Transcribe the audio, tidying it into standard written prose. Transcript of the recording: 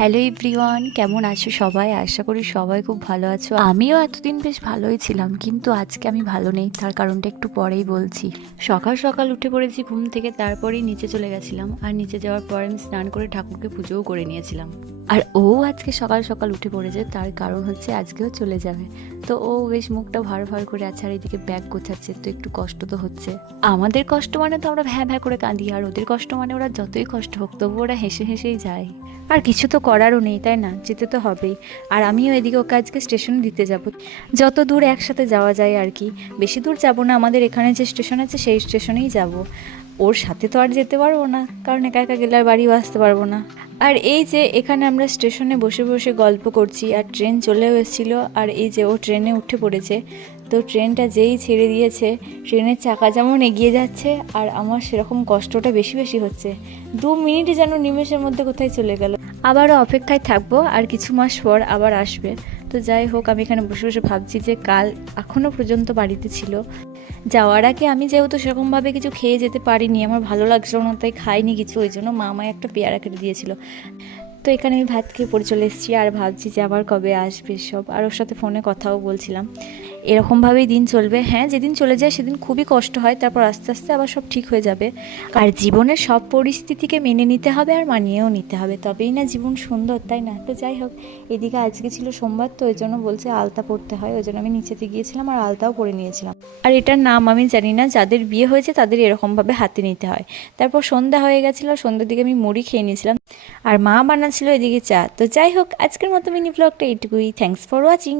Hello everyone, কেমন আছো সবাই? আশা করি সবাই খুব ভালো আছো। আমিও এতদিন বেশ ভালোই ছিলাম, কিন্তু আজকে আমি ভালো নেই। তার কারণটা একটু পরেই বলছি। সকাল সকাল উঠে পড়েছি ঘুম থেকে, তারপরেই নিচে চলে গেছিলাম। আর নিচে যাওয়ার পর আমি স্নান করে ঠাকুরকে পুজোও করে নিয়েছিলাম। আর ও আজকে সকাল সকাল উঠে পড়েছে, তার কারণ হচ্ছে আজকেও চলে যাবে। তো ও বেশ মুখটা ভার ভার করে আছে, আর এদিকে ব্যাগ গোছাচ্ছে। তো একটু কষ্ট তো হচ্ছে। আমাদের কষ্ট মানে তো আমরা ভ্যাঁ ভ্যাঁ করে কাঁদি, আর ওদের কষ্ট মানে ওরা যতই কষ্ট হোক তবু ওরা হেসে হেসেই যায়। আর কিছু তো করারও নেই, তাই না? যেতে তো হবেই। আর আমিও এদিকে ওকে আজকে স্টেশনে দিতে যাব, যত দূর একসাথে যাওয়া যায় আর কি। বেশি দূর যাব না, আমাদের এখানে যে স্টেশন আছে সেই স্টেশনেই যাব। ওর সাথে তো আর যেতে পারবো না, কারণ একা একা গেলে আর বাড়িও আসতে পারবো না। আর এই যে এখানে আমরা স্টেশনে বসে বসে গল্প করছি, আর ট্রেন চলেও এসেছিলো। আর এই যে ও ট্রেনে উঠে পড়েছে। তো ট্রেনটা যেই ছেড়ে দিয়েছে, ট্রেনের চাকা যেমন এগিয়ে যাচ্ছে, আর আমার সেরকম কষ্টটা বেশি বেশি হচ্ছে। 2 মিনিটই যেন নিমেষের মধ্যে কোথায় চলে গেল। আবারও অপেক্ষায় থাকবো, আর কিছু মাস পর আবার আসবে। তো যাই হোক, আমি এখানে বসে বসে ভাবছি যে কাল এখনও পর্যন্ত বাড়িতে ছিল। যাওয়ার আগে আমি যেহেতু সেরকমভাবে কিছু খেয়ে যেতে পারিনি, আমার ভালো লাগছিল না, তাই খাইনি কিছু। ওই জন্য মা আমায় একটা পেয়ারা কেটে দিয়েছিল। তো এখানে আমি ভাত খেয়ে পড়ে চলে এসেছি, আর ভাবছি যে আবার কবে আসবে সব। আর ওর সাথে ফোনে কথাও বলছিলাম। এরকমভাবেই দিন চলবে। হ্যাঁ, যেদিন চলে যায় সেদিন খুবই কষ্ট হয়, তারপর আস্তে আস্তে আবার সব ঠিক হয়ে যাবে। আর জীবনের সব পরিস্থিতিকে মেনে নিতে হবে, আর মানিয়েও নিতে হবে, তবেই না জীবন সুন্দর, তাই না? তো যাই হোক, এদিকে আজকে ছিল সোমবার, তো ওই জন্য বলছে আলতা পড়তে হয়। ওই জন্য আমি নিচেতে গিয়েছিলাম আর আলতাও পরে নিয়েছিলাম। আর এটার নাম আমি জানি না, যাদের বিয়ে হয়েছে তাদের এরকমভাবে হাতে নিতে হয়। তারপর সন্ধ্যা হয়ে গেছিলো, সন্ধ্যার দিকে আমি মুড়ি খেয়ে নিয়েছিলাম, আর মা বানাচ্ছিল এদিকে চা। তো যাই হোক, আজকের মতো মিনি ব্লগটা এইটুকুই। Thanks for watching.